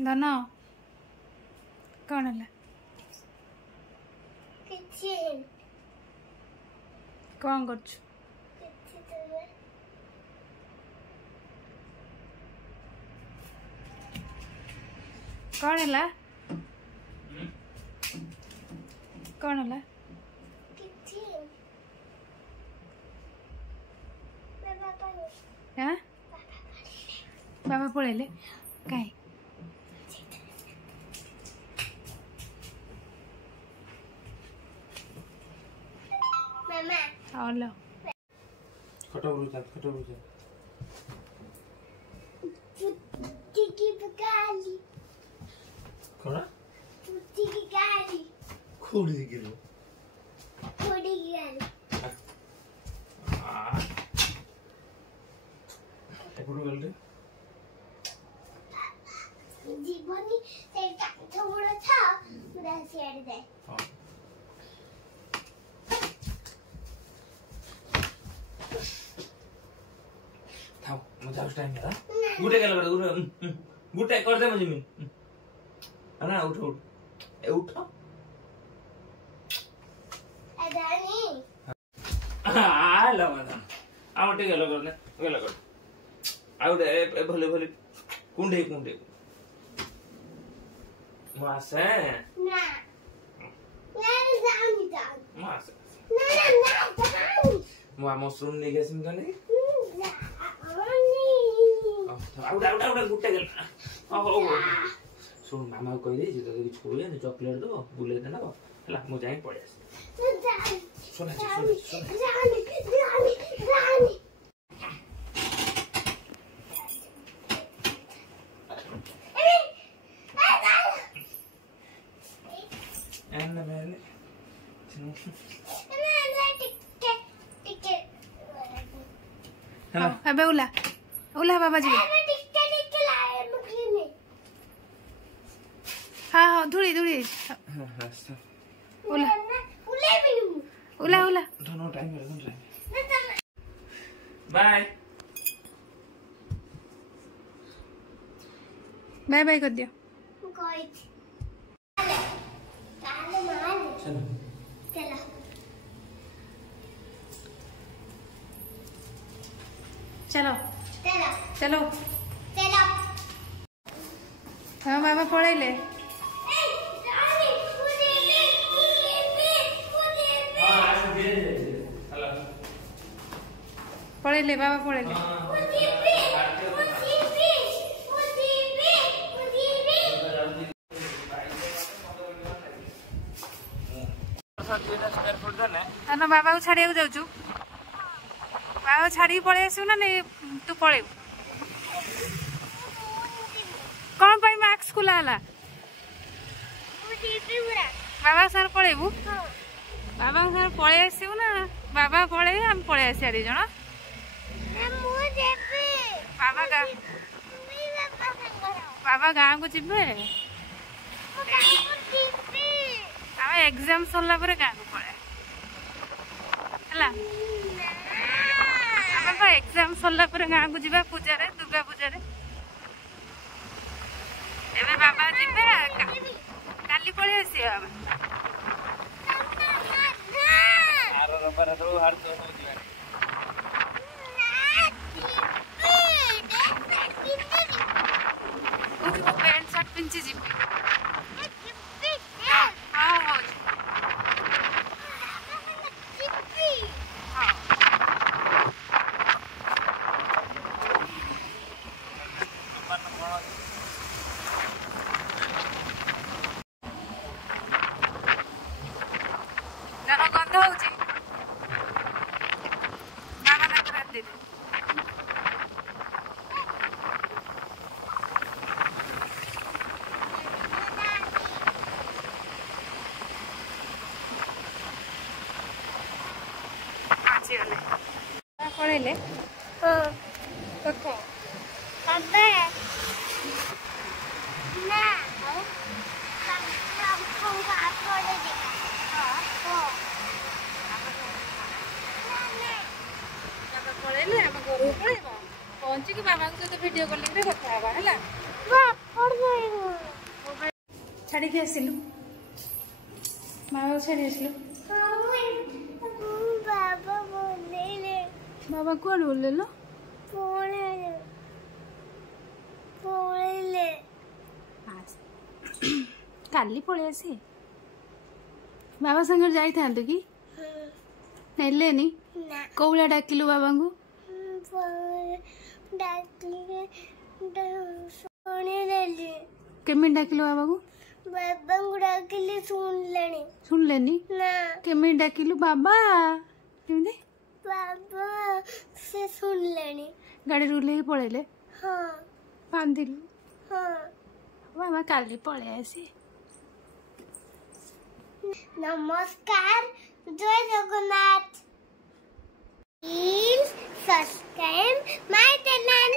धन कौन है कौन कर कौन है कौन है हाँ बाबा पळेले काय हेलो खटो बुझा पुट्टी की गाली कोना पुट्टी की गाली खोड़ी गिरो थोड़ी गाली एपडू गलदे जीवनी से थोड़ा था पूरा शेयर दे हां थाओ मजा उस टाइम यार गुटे गेल गुटे कर दे मुझे ना उठ ए उठ अदानी आ ला मदन आउटे गेल कर आउटे ए भले कुंडे मासे ना जानी मासे ना मुआ मशरूम नहीं गेसिम कने आउट गुटे गेल सुन मामा कह दे जे तो छोड़े ने चॉकलेट दो बुले देना हला मु जाई पड़े सुन रानी एंड मैंने हाँ अबे उला बाबा जी हाँ हाँ धुड़ी उला दोनों टाइम बाय बाय कर दिया चलो हाँ बाबा पढ़े बाबा पढ़े बाबा को छाड़िया जाऊँ बाबा छाड़ी पलि आसू ना नहीं तू पलू कौन पाई मार्क्स खुला है बाबा सर पलू बाबा सर पलि आसू ना बाबा पलि आम पलि आस जन बाबा गाँव को जीवे आम एग्जाम सरला गाँ को पड़े एग्जाम सरला गाँ को जीवा पूजा रे दुर्गा पूजा रे एबे बाबा जीवे काली पड़े आसी पैंट शर्ट पिंची जीवी गंध हो बाबा ना रात पढ़े पढ़े आम घर पड़े पहुँचिकी बाबा सहित वीडियो कॉलिंग कथा है। छाड़ी के आसिलु मामा छाड़ी आसिलु बाबा बोले बाबा कौन बोले लो बोले काली पळे आसी बाबा संग जाई थांतु कि नेलेनी ना कोउला डाकिलु बाबा को डाकली सुनी केमिन डाकिलु बाबा को बाबा को डाकली सुन लेनी ना केमिन डाकिलु बाबा केमिदे बाबा से सुन लेनी गाड़ी रुले पळेले हाँ बांधिलु हाँ बाबा काली पळे आसी नमस्कार जय Jagannath please subscribe my channel.